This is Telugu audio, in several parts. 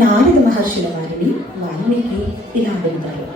నారద మహర్షుల వారిని వాల్మీకి ఇలా అడుగుతారు.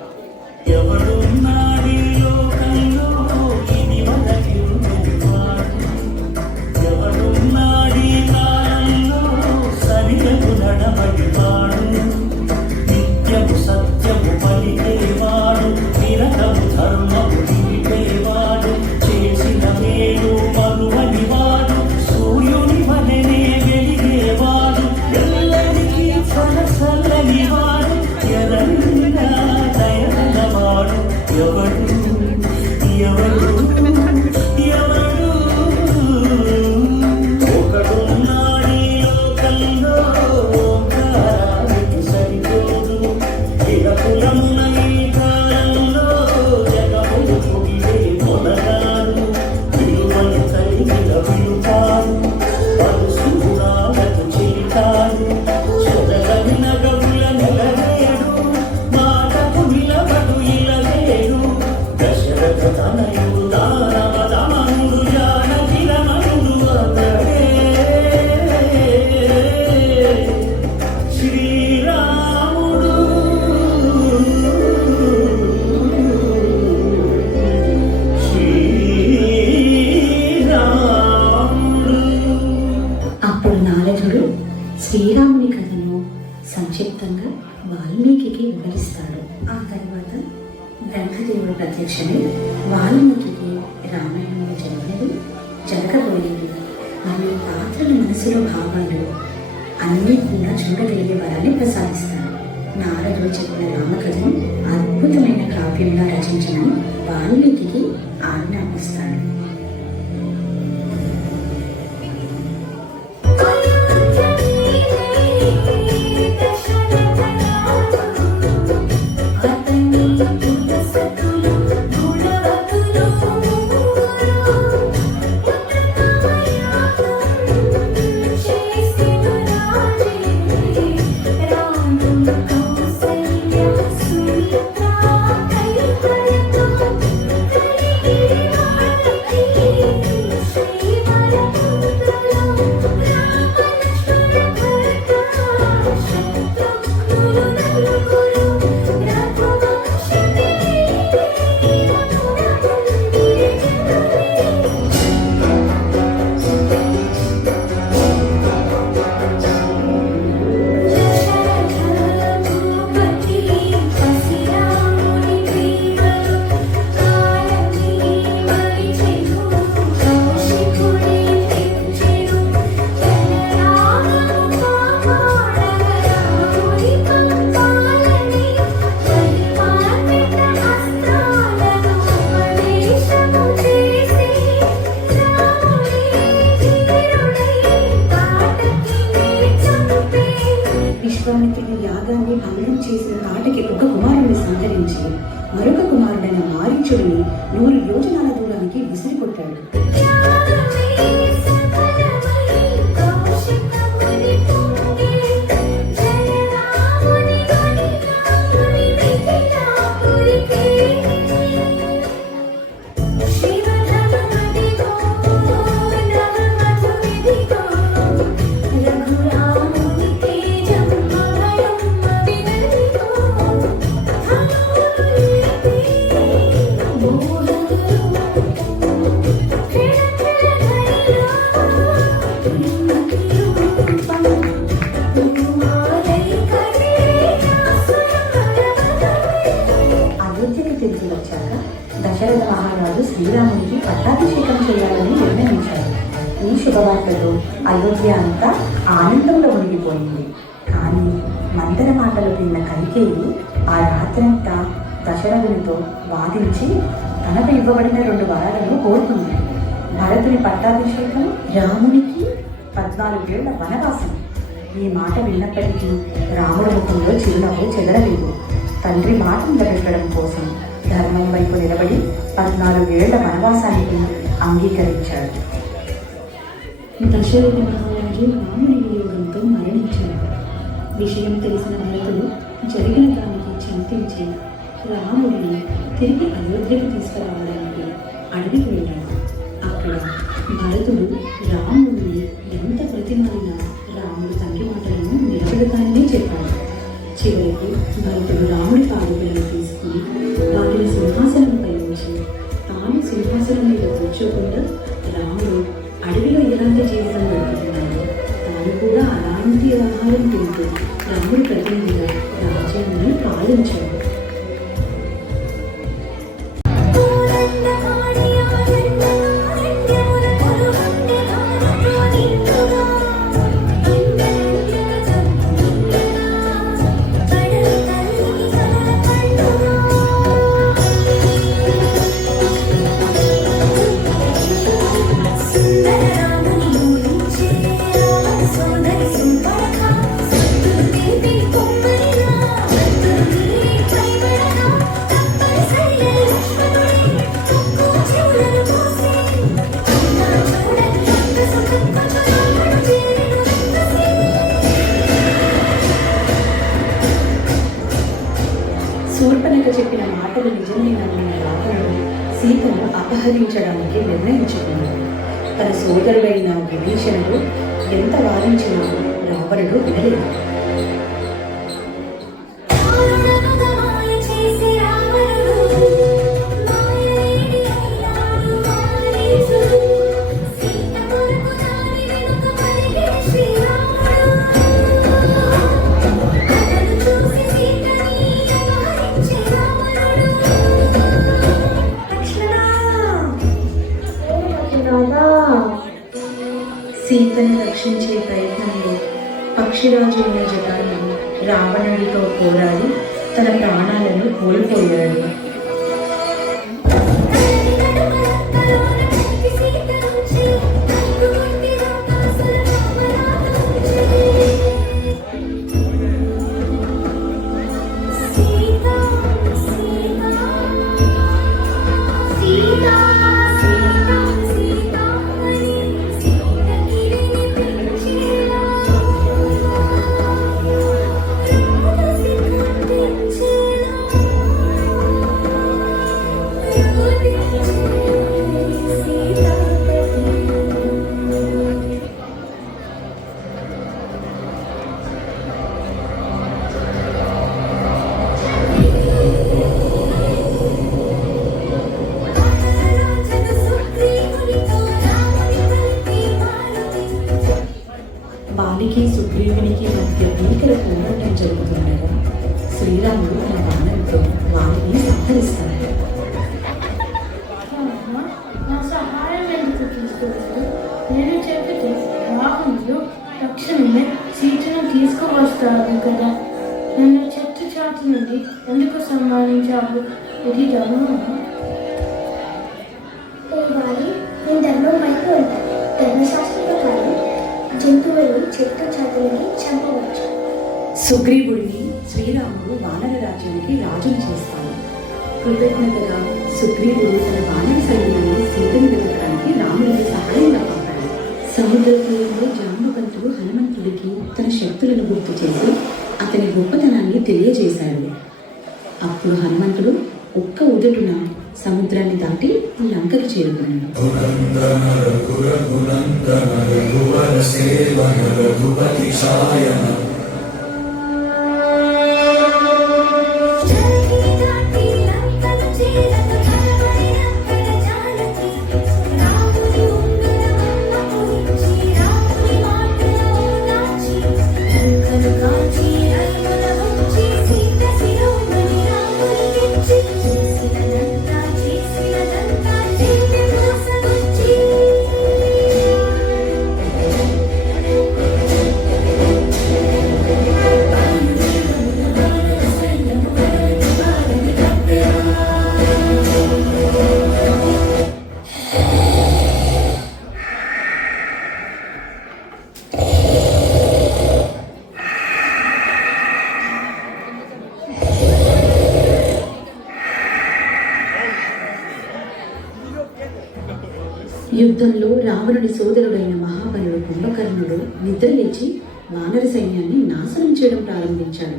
శ్రీరాముని కథను సంక్షిప్తంగా వాల్మీకి వివరిస్తాడు. ఆ తర్వాత బ్రహ్మదేవుడు ప్రత్యక్షమై వాల్మీకి రామాయణంలో జరిగినది, జరగబోయేది మరియు పాత్రల మనసులో భావాలు అన్నీ కూడా చూడగలిగే వరాన్ని ప్రసాదిస్తాడు. నారదుడు చెప్పిన రామకథను అద్భుతమైన కావ్యంగా రచించమని వాల్మీకి ఆజ్ఞాపిస్తాడు. విశ్వామిత్రుని యాగాన్ని భంగం చేసిన తాటకి ఒక కుమారుడిని సంహరించి మరొక కుమారుడైన మారీచుడిని 100 యోజనాల దూరానికి విసిరికొట్టాడు. దశరథ మహారాజు శ్రీరామునికి పట్టాభిషేకం చేయాలని నిర్ణయించారు. ఈ శుభవార్తతో అయోధ్య అంతా ఆనందంలో మునిగిపోయింది. కానీ మందర మాటలు విన్న కైకేయి ఆ రాత్రంతా దశరథునితో వాదించి తనకు ఇవ్వబడిన 2 వరాలను కోరుతుంది. భరతుని పట్టాభిషేకం, రామునికి 14 ఏళ్ల వనవాసం. ఈ మాట విన్నప్పటికీ రాముడి ముఖంలో చిరునవ్వు చెదరలేదు. తండ్రి మాట నిలబెట్టడం కోసం ధర్మం వైపు నిలబడి 14 ఏళ్ల వనవాసానికి అంగీకరించాడు. దశరథ మహారాజు రాముని వియోగంతో మరణించాడు. విషయం తెలిసిన భరతుడు జరిగిన దానికి చింతించి రాముడిని తిరిగి అయోధ్యకు తీసుకురావడానికి అడవికి వెళ్ళాడు. అక్కడ భరతుడు రాముడిని ఎంత ప్రతిమాలినా రాముడు తండ్రి మాటలను నిలబెడతానని చెప్పాడు. చివరికి భరతుడు రాముడి పాదుకలను తీసుకుని వాటిని సింహాసనంపై ఉంచి తాను సింహాసనం మీద కూర్చోకుండా రాముడు అడవిలో ఎలాంటి జీవితం గడుపుతున్నాడు, తాను కూడా అలాంటి ఆహారం తింటూ రాముడి ప్రతినిధిగా రాజ్యాన్ని పాలించాడు. శూర్పణఖ చెప్పిన మాటలు నిజమేనన్న రావణుడు సీతను అపహరించడానికి నిర్ణయించుకున్నాడు. తన సోదరుడైన విభీషణుడు ఎంత వారించినా రావణుడు వినలేదు. సీతను రక్షించే ప్రయత్నంలో పక్షిరాజు అయిన జటాయువు రావణుడితో పోరాడి తన ప్రాణాలను కోల్పోయాడు. బాలికి సుగ్రీవునికి మధ్య భీకర పోరాటం జరుగుతుండగా శ్రీరాముడు తన బాణంతో వారిని సంహరిస్తాడు. నా సహాయం ఎందుకు తీసుకువస్తూ నేను చెబితే రాముడు తక్షణమే సీతను తీసుకువస్తాడు కదా. నన్ను చెట్టు చాటు నుండి ఎందుకు సన్మానించావు? ఇది ధర్మమా? నేను ధర్మం వైపు ఉంటాను. ధర్మశాస్త్ర ప్రకారం జంతువులు చెట్టు చాటులని చంపవచ్చు. సుగ్రీవుడిని శ్రీరాముడు వానర రాజ్యానికి రాజును చేస్తాడు. కృతజ్ఞతగా సుగ్రీవుడు తన వానర సైన్యాన్ని సీతను వెతకడానికి రాముడికి సహాయంగా పంపాడు. సముద్ర తీరంలో జాంబవంతుడు హనుమంతుడికి తన శక్తులను గుర్తు చేసి అతని గొప్పతనాన్ని తెలియజేశాడు. అప్పుడు హనుమంతుడు ఒక్క ఉదుటున సముద్రాన్ని దాటి లంకకు చేరుకున్నాడు. యుద్ధంలో రావణుడి సోదరుడైన మహాబలుడు కుంభకర్ణుడు నిద్రలేచి వానర సైన్యాన్ని నాశనం చేయడం ప్రారంభించాడు.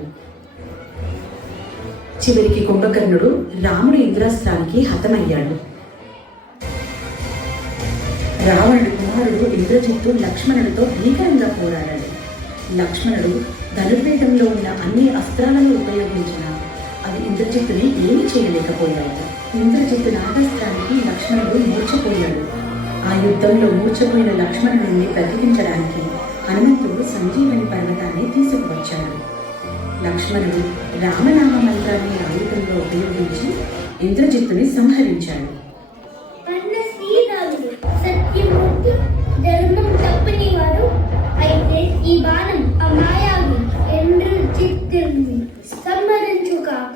చివరికి కుంభకర్ణుడు రాముడి ఇంద్రాస్త్రానికి హతమయ్యాడు. రావణుడి కుమారుడు ఇంద్రజిత్తు లక్ష్మణుడితో భీకరంగా పోరాడాడు. లక్ష్మణుడు ధనుర్వేదంలో ఉన్న అన్ని అస్త్రాలను ఉపయోగించిన అవి ఇంద్రజిత్తుని ఏమీ చేయలేకపోయాయి. ఇంద్రజిత్తు నాగాస్త్రానికి లక్ష్మణుడు మూర్ఛపోయాడు. ఆ యుద్ధంలో మూర్ఛపోయిన లక్ష్మణుడిని బ్రతికించడానికి హనుమంతుడు సంజీవని పర్వతాన్ని తీసుకువచ్చాడు. లక్ష్మణుడు రామనామ మంత్రాన్ని ఆయుధంలో ఉపయోగించి ఇంద్రజిత్తుని సంహరించాడు. అన్న శ్రీరాముడు సత్యమూర్తి, ధర్మం తప్పని వాడు. అయితే ఈ బాణం ఆ మాయావి ఇంద్రజిత్తుని సంహరించుగాక.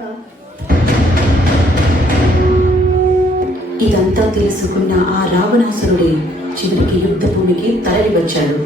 ఇదంతా తెలుసుకున్న ఆ రావణాసురుడే చివరికి యుద్ధ భూమికి తరలి వచ్చాడు.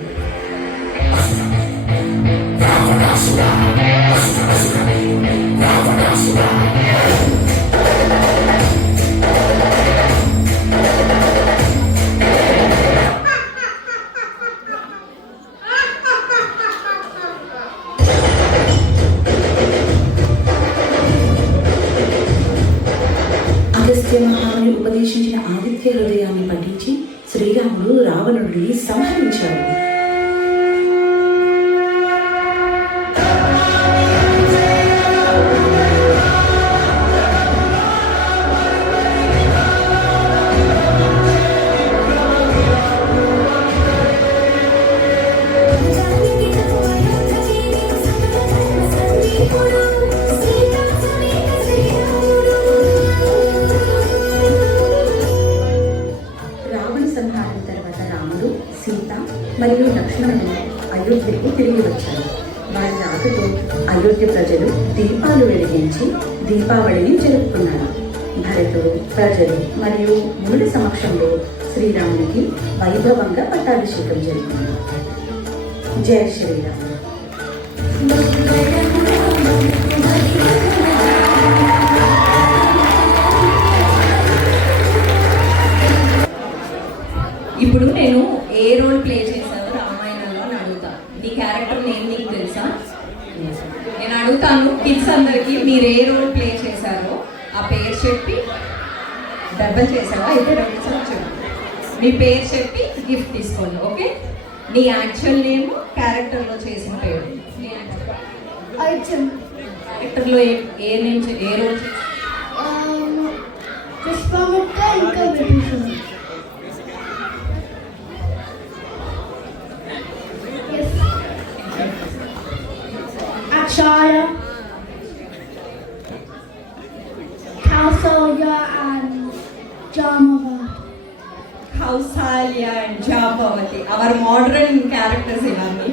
అగస్త్య మహాముని ఉపదేశించిన ఆదిత్య హృదయాన్ని పఠించి శ్రీరాముడు రావణుడిని సంహరించాడు. సంహారం తర్వాత రాముడు, సీత మరియు లక్ష్మణుడు అయోధ్యకు తిరిగి వచ్చారు. వారి రాకతో అయోధ్య ప్రజలు దీపాలు వెలిగించి దీపావళిని జరుపుకున్నారు. భరతుడు, ప్రజలు మరియు మునుడి సమక్షంలో శ్రీరామునికి వైభవంగా పట్టాభిషేకం జరిగింది. జయ శ్రీరామ్. ఇప్పుడు నేను ఏ రోల్ ప్లే చేశాను రామాయణంలో అని అడుగుతాను. నీ క్యారెక్టర్ నేమ్ నీకు తెలుసా? నేను అడుగుతాను కిడ్స్ అందరికి, మీరు ఏ రోల్ ప్లే చేశారో ఆ పేరు చెప్పి, డబ్బల్ చేసావా అయితే చెప్పు, మీ పేరు చెప్పి గిఫ్ట్ తీసుకోండి. ఓకే, నీ యాక్చువల్ నేమ్, క్యారెక్టర్లో చేసిన పేరు. క్యారెక్టర్లో ఏ నేమ్, ఏ రోల్ చేశారు? పుష్పముక్క ఇంకా విభీషణుడు. Akshaya, Kausalya and Jamavati. Kausalya and Jamavati, our modern characters ఇవన్నీ.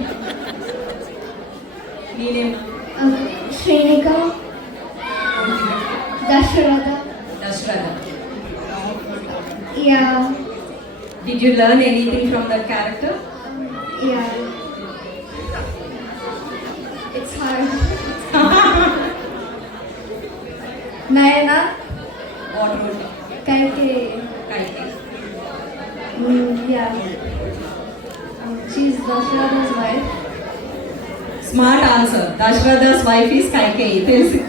నీ name? Shrenika, Dasharatha. Dasharatha. Yeah. Did you learn anything from that character? Yeah. It's hard. Nayana. What role? Kaikeyi. Yeah. She's Dasharatha's wife. Smart answer. Dasharatha's wife is Kaikeyi.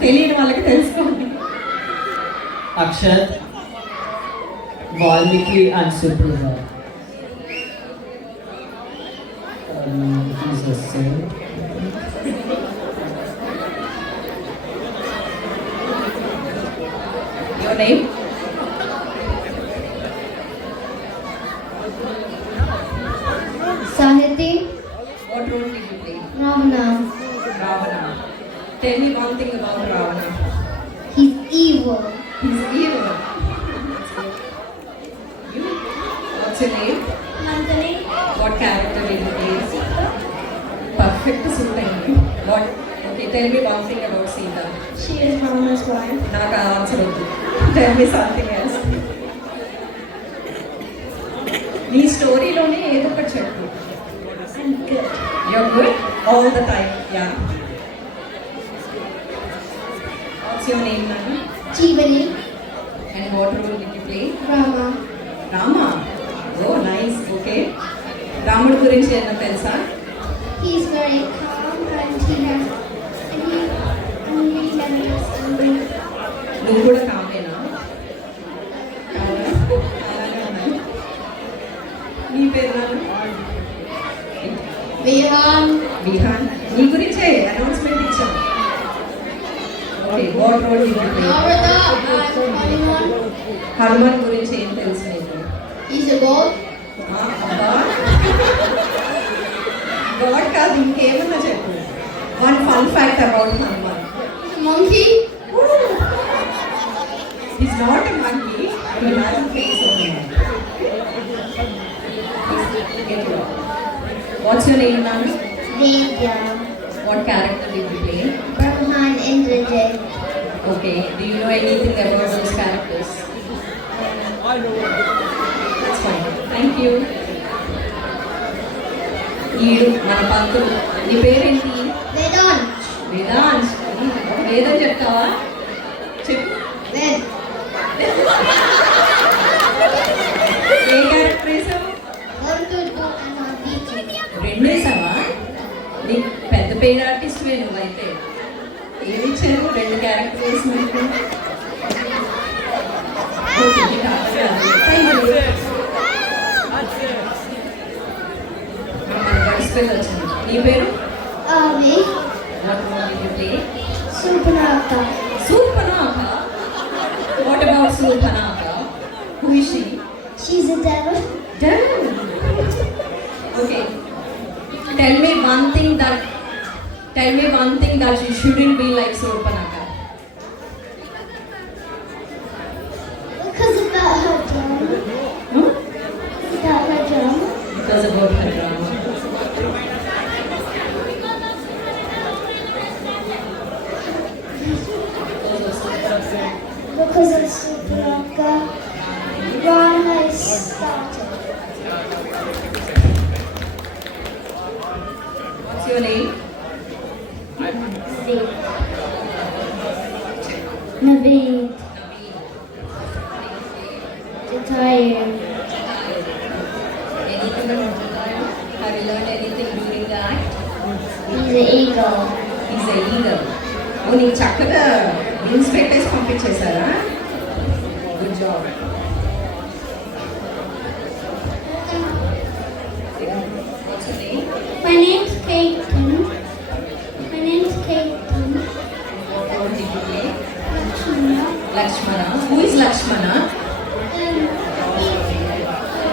తెలియని వాళ్ళకి తెలుసుకోండి. Akshat, Valmiki and Suprabha. He's a saint. Your name? Sahiti. What role did you play? Ravana. Ravana. Tell me one thing about Ravana. He's evil. He's evil. You? What's your name? Nandini. What character did you play? Perfect suit అయింది. What? Okay, tell me one thing about Sita. She is Ravana's wife. నాకు ఆన్సర్ వద్దు. Tell me something else. నీ స్టోరీలోనే ఏదో ఒకటి చెప్పు. I'm good. You're good all the time. Yeah. What's your name, Nana? Jeevani. And what role did you play? Rama. Rama. Oh, nice. Okay. రాముడి గురించి ఏమన్నా తెలుసా? He's very calm and he never gets angry. నువ్వు కూడా కామేనా? నీ పేరు నాన్న? Vihan. విహాన్. నీ గురించే అనౌన్స్మెంట్ ఇచ్చాం. Okay, what role you play? Narada and Hanuman. Hanuman గురించి ఏం తెలుసు నీకు? He's a god. గాడ్ కాదు, ఇంకేమన్నా చెప్పు. One fun fact about Hanuman. He's a monkey. He's not a monkey, but he has a face of a monkey. Get it off. What's your name, Nana? Devya. What character did you play? Brahman Indrajit. Okay, do you know anything about those characters? That's fine. Thank you. ఈడు మన పంతులు. నీ పేరేంటి? Vedant. వేదాంశ్. వేదం చెప్తావా? చెప్పు. Ved. ఏ క్యారెక్టర్ వేసావు? Vartudu and Aditi. రెండు వేసావా? నీ పెద్ద పేరు ఆర్టిస్ట్ నువ్వైతే. ఏమి ఇచ్చారు రెండు క్యారెక్టర్ వేసినట్టు? ఓకే, నీకు అర్థం కాదు. Thank you. గడిచిపోయి వచ్చింది. నీ పేరు? Avi. What role did you play? Surpanaka. Surpanaka. What about Surpanaka? Who is she? She's a devil. Devil. Okay. Tell me one thing that you shouldn't be like Surpanaka. Because about her drama. Hmm? About her drama. Because about her drama. Because of Surpanaka, Rama is started. What's your name? Naveed. Retired. Anything about the time? Have you learned anything during the act? He's an eagle. He's a eagle. ఓ నీకు చక్కగా న్యూస్ పెట్టేసి పంపించేశారా? Good job. What's your name? My name's Ketan. What role did you play? Lakshmana. Lakshmana. Who is Lakshmana?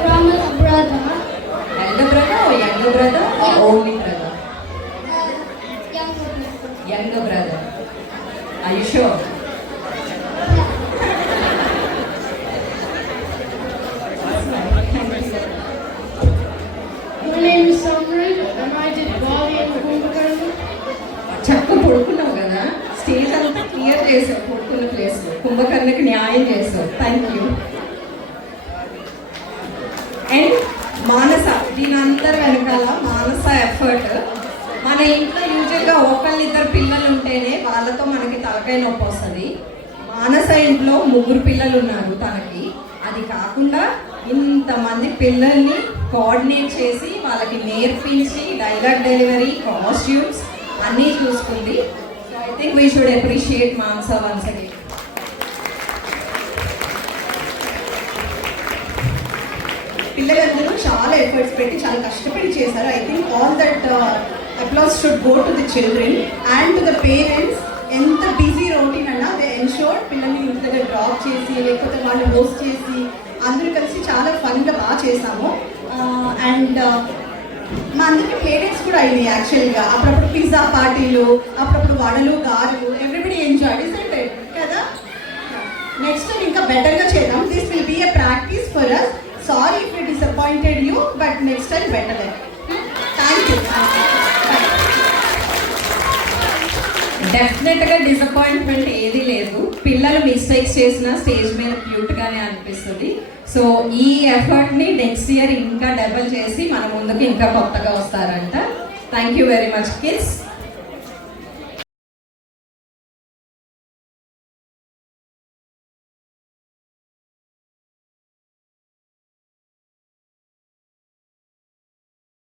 Rama's brother. Elder brother or younger brother or only brother? Younger brother. Younger brother. Are you sure? My name is Samrit and I did Bali and Kumbhakarna. చక్క పడుకున్నావు కదా, స్టేజ్ అంతా క్లియర్ చేసావు. పడుకున్న ప్లేస్ కుంభకర్ణకి న్యాయం చేసావు. Thank you. అండ్ మానస, దీని అందరి వెనకాల మానస ఎఫర్ట్. మన ఇంట్లో యూజువల్గా ఒకళ్ళిద్దరు పిల్లలు ఉంటేనే వాళ్ళతో మనకి తలకాయ నొప్పి వస్తుంది. మానస ఇంట్లో 3 పిల్లలు ఉన్నారు తనకి. అది కాకుండా ఇంతమంది పిల్లల్ని కోఆర్డినేట్ చేసి వాళ్ళకి నేర్పించి డైలాగ్ డెలివరీ, కాస్ట్యూమ్స్ అన్నీ చూసుకుంది. So I think we should appreciate Manasa once again. పిల్లలందరూ చాలా ఎఫర్ట్స్ పెట్టి చాలా కష్టపడి చేశారు. I think all that applause should go to the children and to the parents. ఎంత బిజీ రొటీన్ అన్నా దే ఎన్షోర్డ్ పిల్లల్ని ఇంటి దగ్గర డ్రాప్ చేసి లేకపోతే వాళ్ళు హోస్ట్ చేసి అందరూ కలిసి చాలా ఫన్గా బాగా చేసాము. అండ్ మా అందరికి ప్లేడేట్స్ కూడా అయినాయి యాక్చువల్గా. అప్పుడప్పుడు పిజ్జా పార్టీలు, అప్పుడప్పుడు వడలు, గారెలు, ఎవ్రీబడి ఎంజాయ్ ఇట్ కదా. నెక్స్ట్ టైం ఇంకా బెటర్గా చేద్దాం. This will be a practice for us. Sorry if you disappointed you, but next time better. Thank you. డెఫినెట్గా డిసప్పాయింట్మెంట్ ఏది లేదు. పిల్లలు మిస్టేక్స్ చేసినా స్టేజ్ మీద క్యూట్గానే అనిపిస్తుంది. సో ఈ ఎఫర్ట్ని నెక్స్ట్ ఇయర్ ఇంకా డబల్ చేసి మన ముందుకు ఇంకా కొత్తగా వస్తారంట. Thank you very much kids.